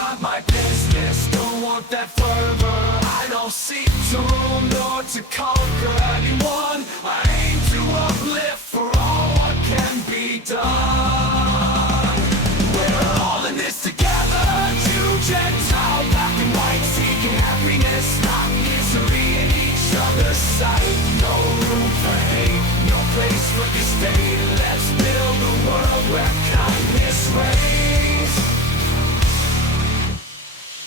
not my business. Don't want that fervor. I don't seek to rule nor to conquer anyone. I aim to uplift for all what can be done. We're all in this together, Jew, Gentile, black and white, seeking happiness, not misery in each other's sight. No room for hate, no place for disdain. Let's build a world where kindness reigns.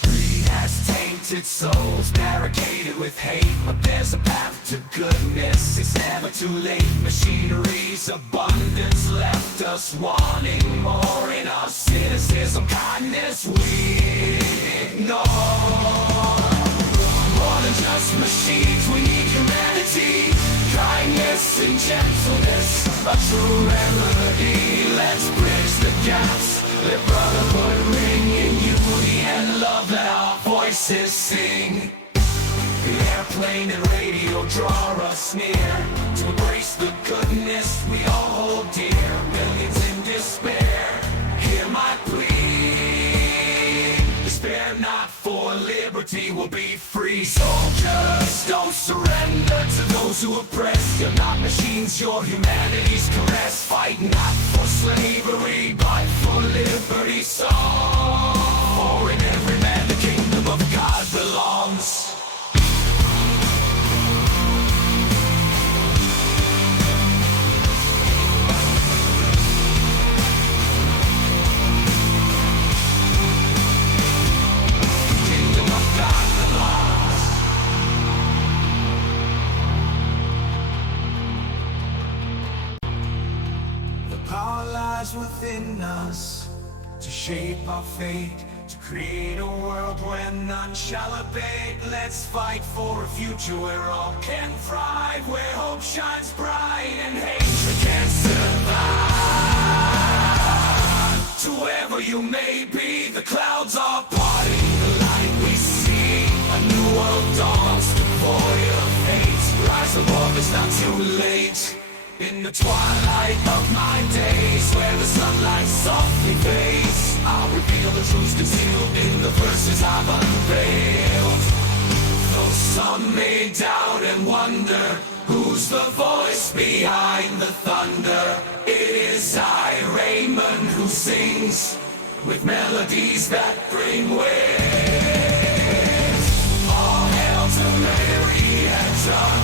Greed has tainted souls, barricaded with hate, but there's a path to goodness. It's never too late. Machinery's abundance left us wanting more. In our cynicism, kindness we ignore. More than just machines, we need humanity, kindness and gentleness, a true remedy. Let's bridge the gaps, let brotherhood ring in unity, and love let our voices sing. The airplane and radio draw us near, to embrace the goodness we all hold dear. Millions in despair, hear my plea. Despair not, for liberty will be free. Soldiers, don't surrender to those who oppress. You're not machines, you're humanity's caress. Fight not for slavery, but for liberty. So, for in every man the kingdom of God belongs. Power lies within us to shape our fate, to create a world where none shall abate. Let's fight for a future where all can thrive, where hope shines bright and hatred can survive. To wherever you may be, the clouds are parting, the light we see. A new world dawns, devoid of hate. Rise above, it's not too late. In the twilight of my days, where the sunlight softly fades, I'll reveal the truths concealed in the verses I've unveiled. Though some may doubt and wonder, who's the voice behind the thunder? It is I, Raymond, who sings with melodies that bring winds. All hail to Mary and John.